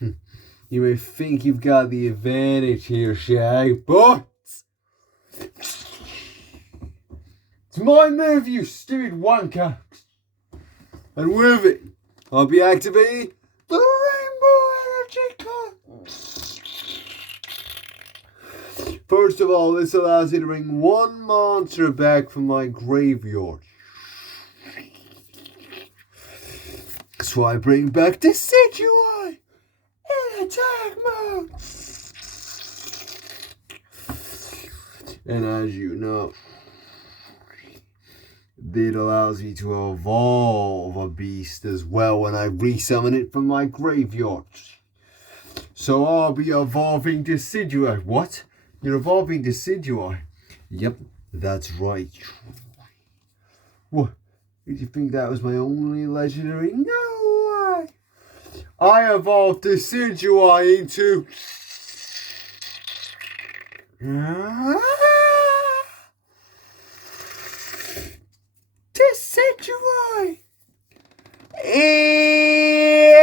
You may think you've got the advantage here, Shag, but it's my move, you stupid wanker. And with it, I'll be activating the Rainbow Energy card. First of all, this allows you to bring one monster back from my graveyard. So I bring back Decidueye in attack mode. And as you know, it allows me to evolve a beast as well when I resummon it from my graveyard. So I'll be evolving Decidueye. What? You're evolving Decidueye? Yep, that's right. What? Did you think that was my only legendary? No way! I evolved Decidueye into... Decidueye!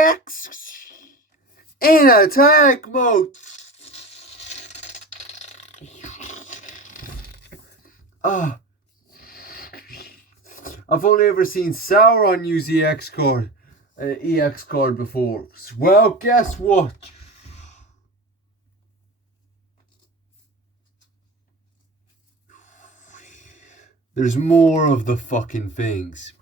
X in attack mode! I've only ever seen Sauron use the EX card before. Well, guess what? There's more of the fucking things.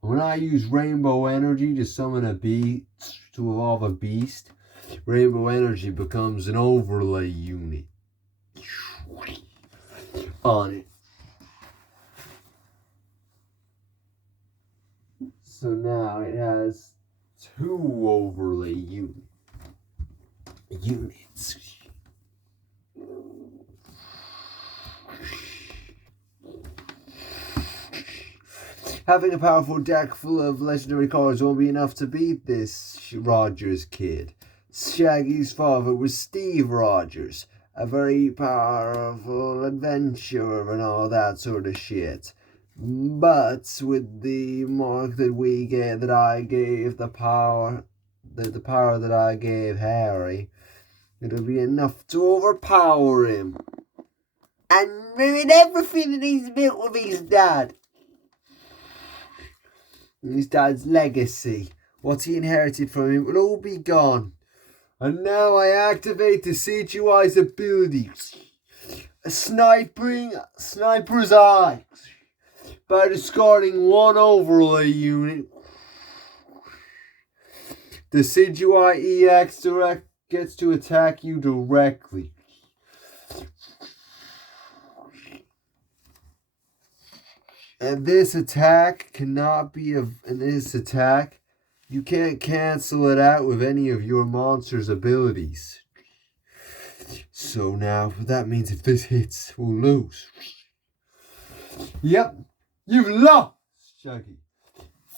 When I use Rainbow Energy to summon a beast, to evolve a beast, Rainbow Energy becomes an overlay unit on it. So now it has 2 overlay units. Having a powerful deck full of legendary cards won't be enough to beat this Rogers kid. Shaggy's father was Steve Rogers, a very powerful adventurer and all that sort of shit. But with the mark that I gave the power that I gave Harry, it'll be enough to overpower him and ruin everything that he's built with his dad. His dad's legacy, what he inherited from him, will all be gone. And now I activate the Decidueye's ability, a sniper's eye, by discarding 1 overlay unit. The Decidueye EX gets to attack you directly. And this attack you can't cancel it out with any of your monster's abilities. So now, that means if this hits, we'll lose. Yep, you've lost, Shaggy.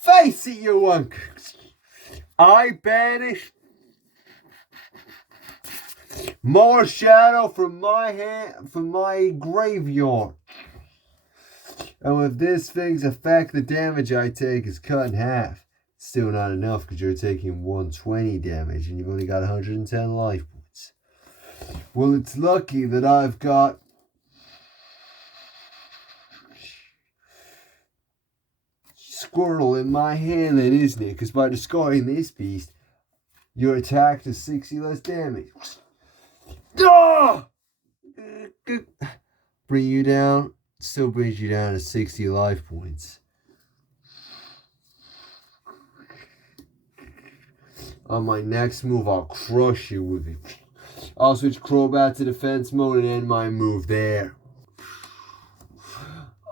Face it, you wonk. I banish more shadow from my graveyard. And with this thing's effect, the damage I take is cut in half. Still not enough because you're taking 120 damage and you've only got 110 life points. Well, it's lucky that I've got Squirtle in my hand then, isn't it? Because by discarding this beast, your attack does 60 less damage. Bring you down. Still brings you down to 60 life points. On my next move, I'll crush you with it. I'll switch Crobat to defense mode and end my move there.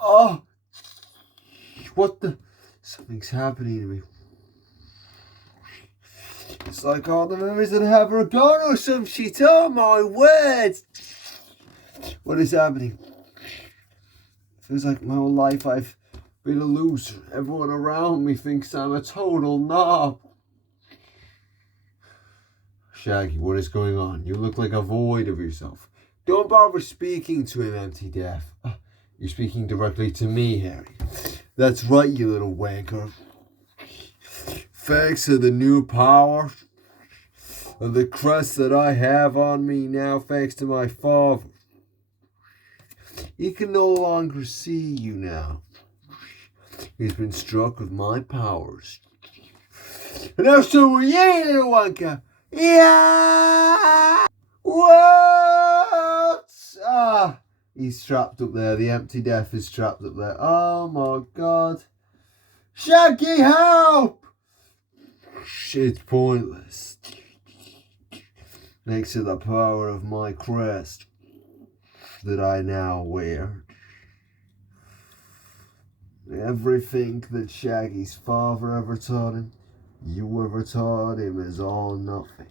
Oh! What the? Something's happening to me. It's like all the memories that have are gone or some shit. Oh my words! What is happening? Feels like my whole life I've been a loser. Everyone around me thinks I'm a total knob. Shaggy, what is going on? You look like a void of yourself. Don't bother speaking to him, Empty Death. You're speaking directly to me, Harry. That's right, you little wanker. Thanks to the new power and the crest that I have on me now, thanks to my father, he can no longer see you now. He's been struck with my powers. And now so are you, little Wonka. Yeah! What? Ah! He's trapped up there. The empty death is trapped up there. Oh my god. Shaggy, help! It's pointless. Next to the power of my crest that I now wear. Everything that Shaggy's father ever taught him, you ever taught him, is all nothing.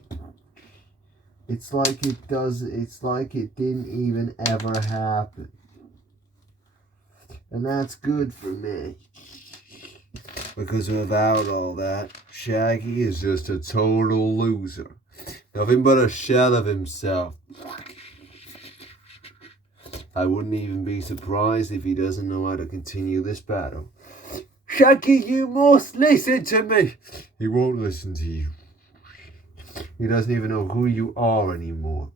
It's like it didn't even ever happen. And that's good for me. Because without all that, Shaggy is just a total loser. Nothing but a shell of himself. I wouldn't even be surprised if he doesn't know how to continue this battle. Shaggy, you must listen to me. He won't listen to you. He doesn't even know who you are anymore.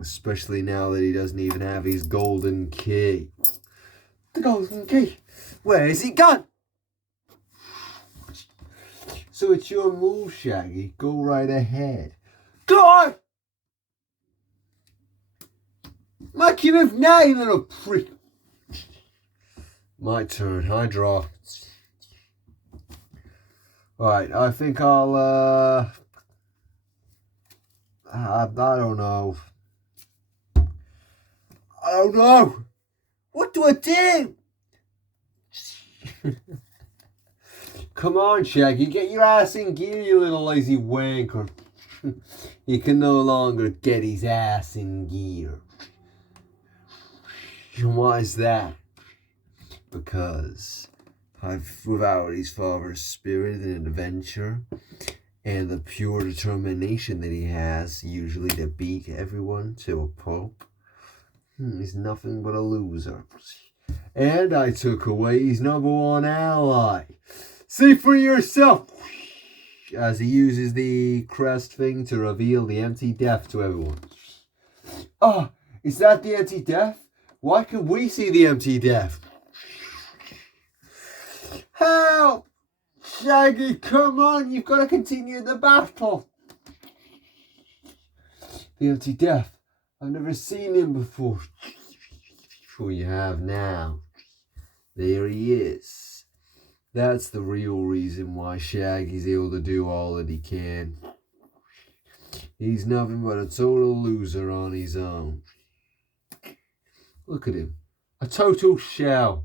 Especially now that he doesn't even have his golden key. The golden key? Where is it gone? So it's your move, Shaggy. Go right ahead. Go on! Make you move now, you little prick. My turn. I draw. Right, I think I'll, I don't know. I don't know. What do I do? Come on, Shaggy. Get your ass in gear, you little lazy wanker. He can no longer get his ass in gear. And why is that? Because without his father's spirit and adventure and the pure determination that he has usually to beat everyone to a pulp, he's nothing but a loser. And I took away his number one ally. See for yourself. As he uses the crest thing to reveal the empty death to everyone. Ah, is that the empty death? Why can we see the empty death? Help! Shaggy, come on, you've got to continue the battle. The empty death. I've never seen him before. Sure you have now. There he is. That's the real reason why Shaggy's able to do all that he can. He's nothing but a total loser on his own. Look at him. A total shell.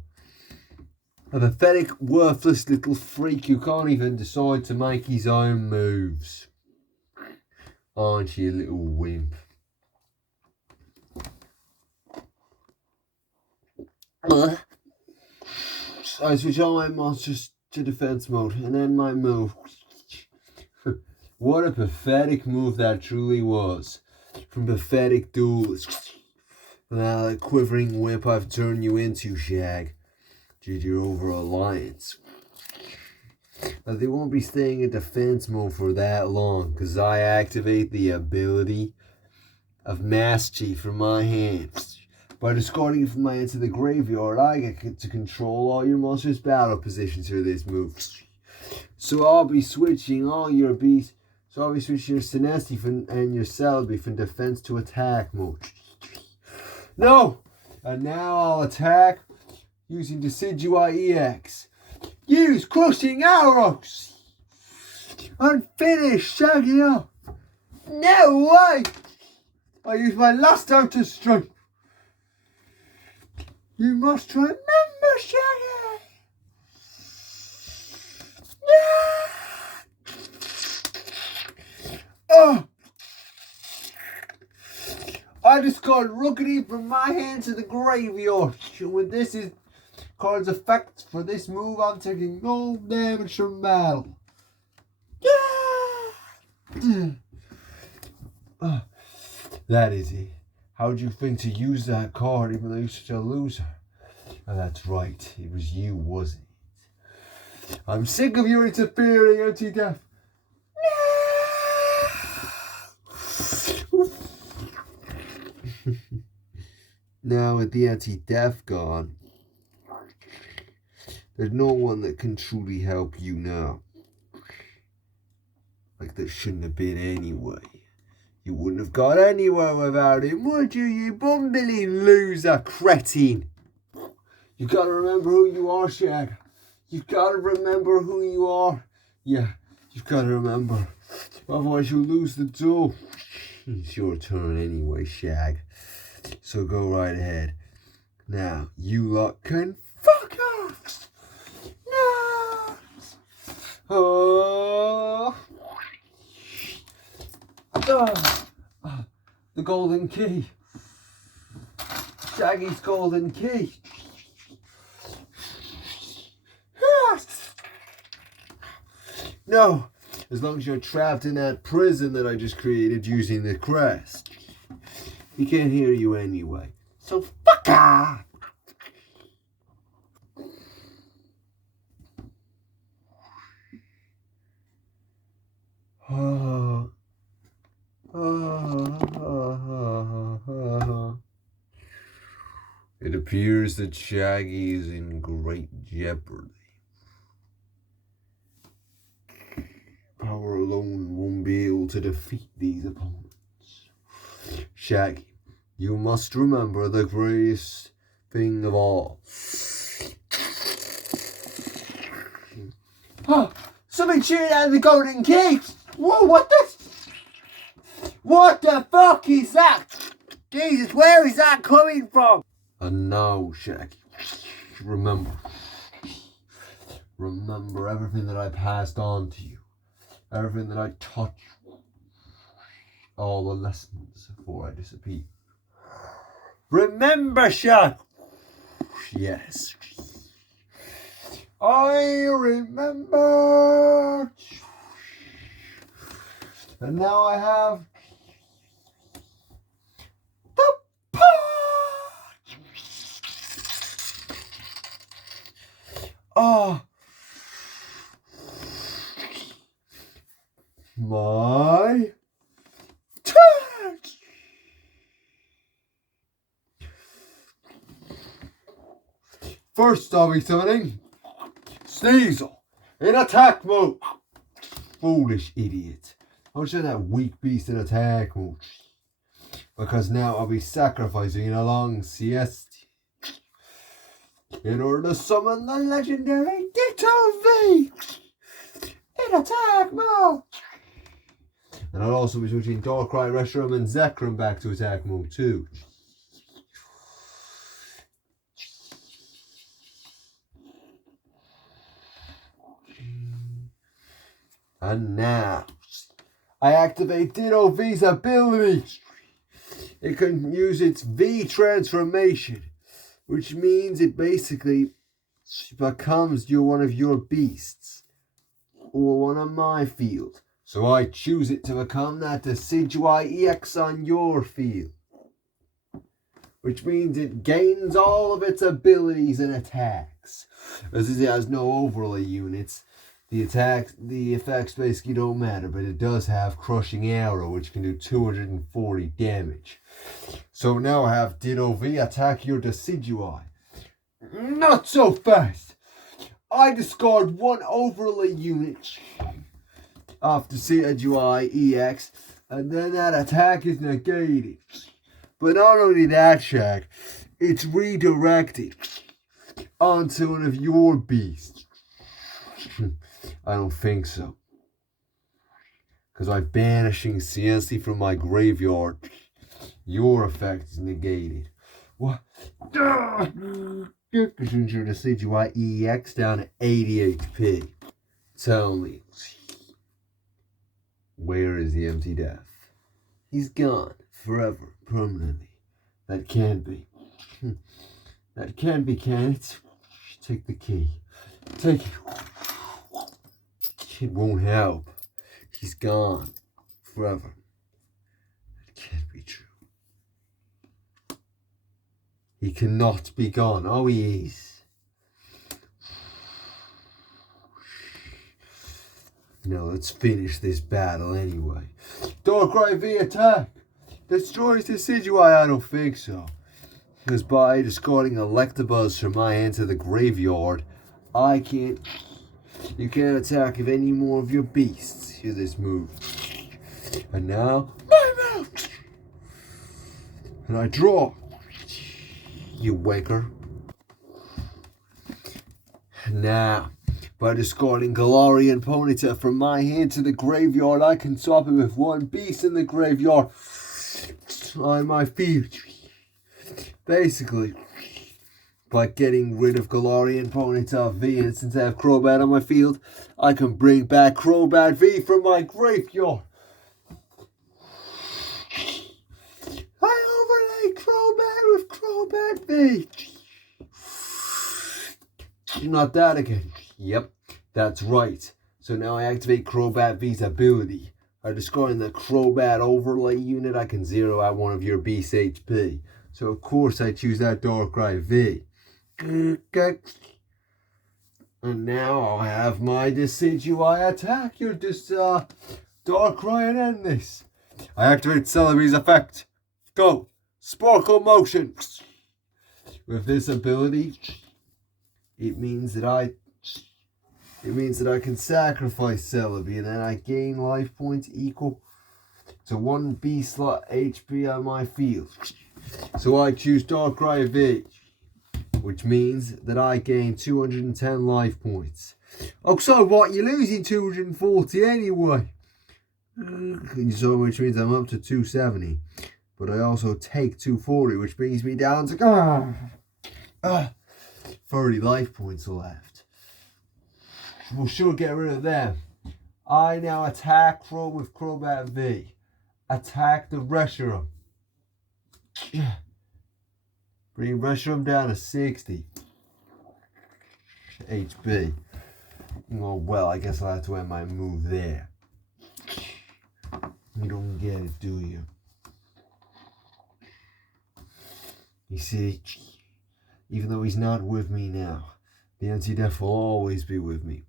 A pathetic, worthless little freak who can't even decide to make his own moves. Aren't you, little wimp? I switch all my monsters to defense mode, and then my move. What a pathetic move that truly was. From pathetic duelist. Now that quivering whip I've turned you into, Shag. Due to your overall alliance. But they won't be staying in defense mode for that long, because I activate the ability of Mastery from my hands. By discarding it from my hand to the graveyard, I get to control all your monsters' battle positions through this move. So I'll be switching all your beasts. So I'll be switching your Sinesti and your Celebi from defense to attack mode. No! And now I'll attack using Decidua EX. Use Crushing Arrows! And finish Shaggy up! No way! I use my last outer strike. You must remember, Shaggy! Yeah! Oh! I discard Rookity from my hand to the graveyard. When this is card's effect for this move, I'm taking no damage from battle. Yeah! That is it. How'd you think to use that card even though you're such a loser? Oh, that's right. It was you, wasn't it? I'm sick of your interfering, anti-death. No! Now with the anti-death gone, there's no one that can truly help you now. Like there shouldn't have been anyway. You wouldn't have got anywhere without him, would you, you bumbling loser, cretin? You gotta remember who you are, Shag. You've gotta remember who you are. Yeah, you've gotta remember. Otherwise you'll lose the duel. It's your turn anyway, Shag. So go right ahead. Now, you lot can fuck off! No! Oh! The golden key. Shaggy's golden key. No, as long as you're trapped in that prison that I just created using the crest. He can't hear you anyway. So fuck off! It appears that Shaggy is in great jeopardy. Power alone won't be able to defeat these opponents. Shaggy, you must remember the greatest thing of all. Oh, somebody cheered out of the golden key! Whoa, what the fuck is that? Jesus, where is that coming from? And now, Shaggy, remember everything that I passed on to you. Everything that I taught you. All the lessons before I disappear. Remember, Shag! Yes. I remember. And now I have the punch. Oh. My turn. First I'll be summoning Sneasel in attack mode. Foolish idiot. I'll show that weak beast in attack mode. Because now I'll be sacrificing a long siesta in order to summon the legendary Ditto V in attack mode. And I'll also be switching Darkrai, Reshiram and Zekrom back to attack mode too. And now, I activate Ditto V's ability. It can use its V transformation, which means it basically becomes one of your beasts, or one of my field. So I choose it to become that Decidueye EX on your field. Which means it gains all of its abilities and attacks. As it has no overlay units, the effects basically don't matter, but it does have Crushing Arrow, which can do 240 damage. So now I have Ditto V attack your Decidueye. Not so fast! I discard one overlay unit off Decidueye EX, and then that attack is negated. But not only that, Shag, it's redirected onto one of your beasts. I don't think so. Because by banishing CNC from my graveyard, your effect is negated. What? Because your Decidueye EX down to 80 HP. Tell me, where is the empty death? He's gone forever, permanently. That can't be. That can't be, can it? Take the key. Take it. It won't help. He's gone forever. That can't be true. He cannot be gone. Oh, he is. Now let's finish this battle anyway. Darkrai V attack! Destroys Decidueye? I don't think so. Because by discarding Electabuzz from my hand to the graveyard, you can't attack with any more of your beasts. Hear this move. And now, my mouth! And I draw. You wanker. Now, by discarding Galarian Ponyta from my hand to the graveyard, I can swap it with one beast in the graveyard on my field. Basically, by getting rid of Galarian Ponyta V, and since I have Crobat on my field, I can bring back Crobat V from my graveyard. I overlay Crobat with Crobat V. Not that again. Yep, that's right. So now I activate Crobat V's ability. By discarding the Crobat overlay unit, I can zero out one of your beast's HP. So of course I choose that Darkrai V. Okay. And now I'll have my Decidueye attack your Darkrai and end this. I activate Celebi's effect. Go! Sparkle motion! With this ability, it means that I can sacrifice Celebi, and then I gain life points equal to 1 B slot HP on my field. So I choose Darkrai V, which means that I gain 210 life points. Oh, so what? You're losing 240 anyway. So which means I'm up to 270. But I also take 240, which brings me down to 30 life points left. We'll sure get rid of them. I now attack Crow with Crobat V. Attack the Reshiram. Bring Reshiram down to 60 HP. Oh, well, I guess I'll have to end my move there. You don't get it, do you? You see, even though he's not with me now, the anti-death will always be with me.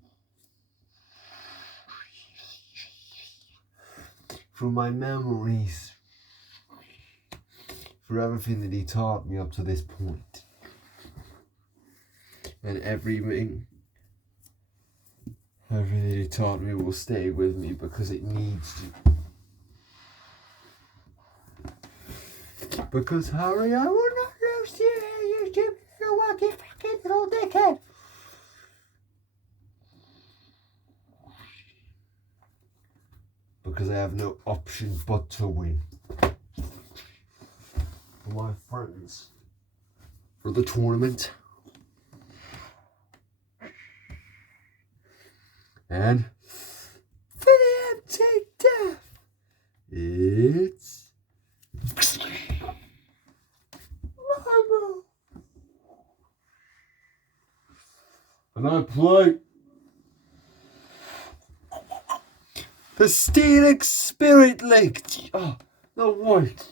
For my memories, for everything that he taught me up to this point, and everything that he taught me will stay with me because it needs to. Because Harry, I will not lose you wacky fucking little dickhead. Because I have no option but to win. For my friends. For the tournament. And for the anti-death, it's Marble. And I play the Steelix Spirit Link. Oh, the white.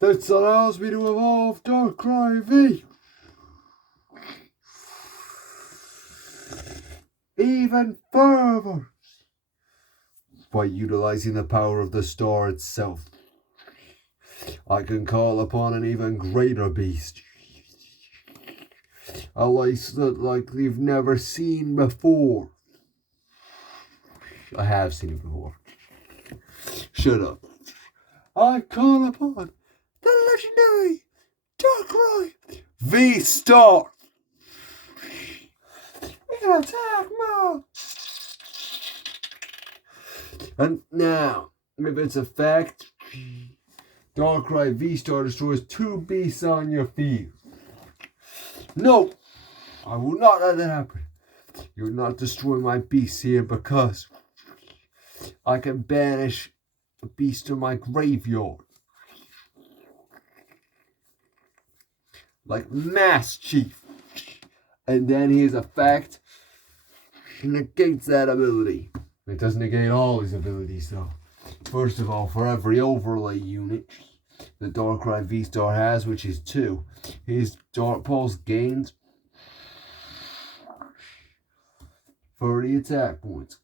That allows me to evolve Darkrai V. Even further. By utilizing the power of the star itself, I can call upon an even greater beast. A lace that like you've never seen before. I have seen it before. Shut up. I call upon the legendary Darkrai V-Star. In attack mode. And now, with its effect, Darkrai V-Star destroys 2 beasts on your field. No, I will not let that happen. You will not destroy my beasts here because I can banish a beast to my graveyard. Like Mass Chief. And then his effect negates that ability. It doesn't negate all his abilities though. First of all, for every overlay unit the Darkrai V-Star has, which is 2, his Dark Pulse gains 30 attack points.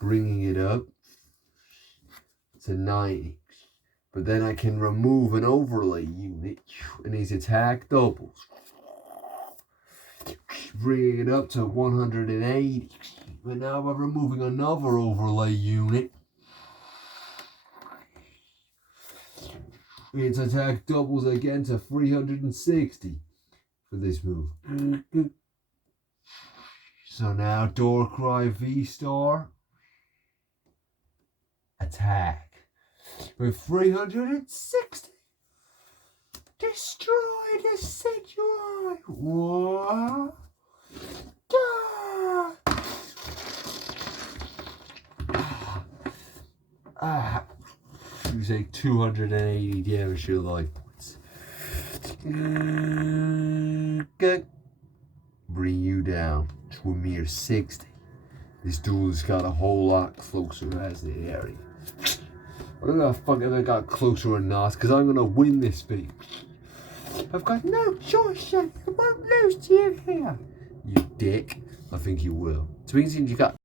Bringing it up to 90. But then I can remove an overlay unit, and these attack doubles. Bringing it up to 180. But now I'm removing another overlay unit. Its attack doubles again to 360 for this move. So now Darkrai V-Star. Attack. With 360. Destroy the sanctuary. What? You say 280 damage to your life points. Bring you down to a mere 60. This duel's got a whole lot closer as the area. I don't know if I got closer or not, because I'm gonna win this thing. I've got no choice, I won't lose to you here. You dick. I think you will. So it means you got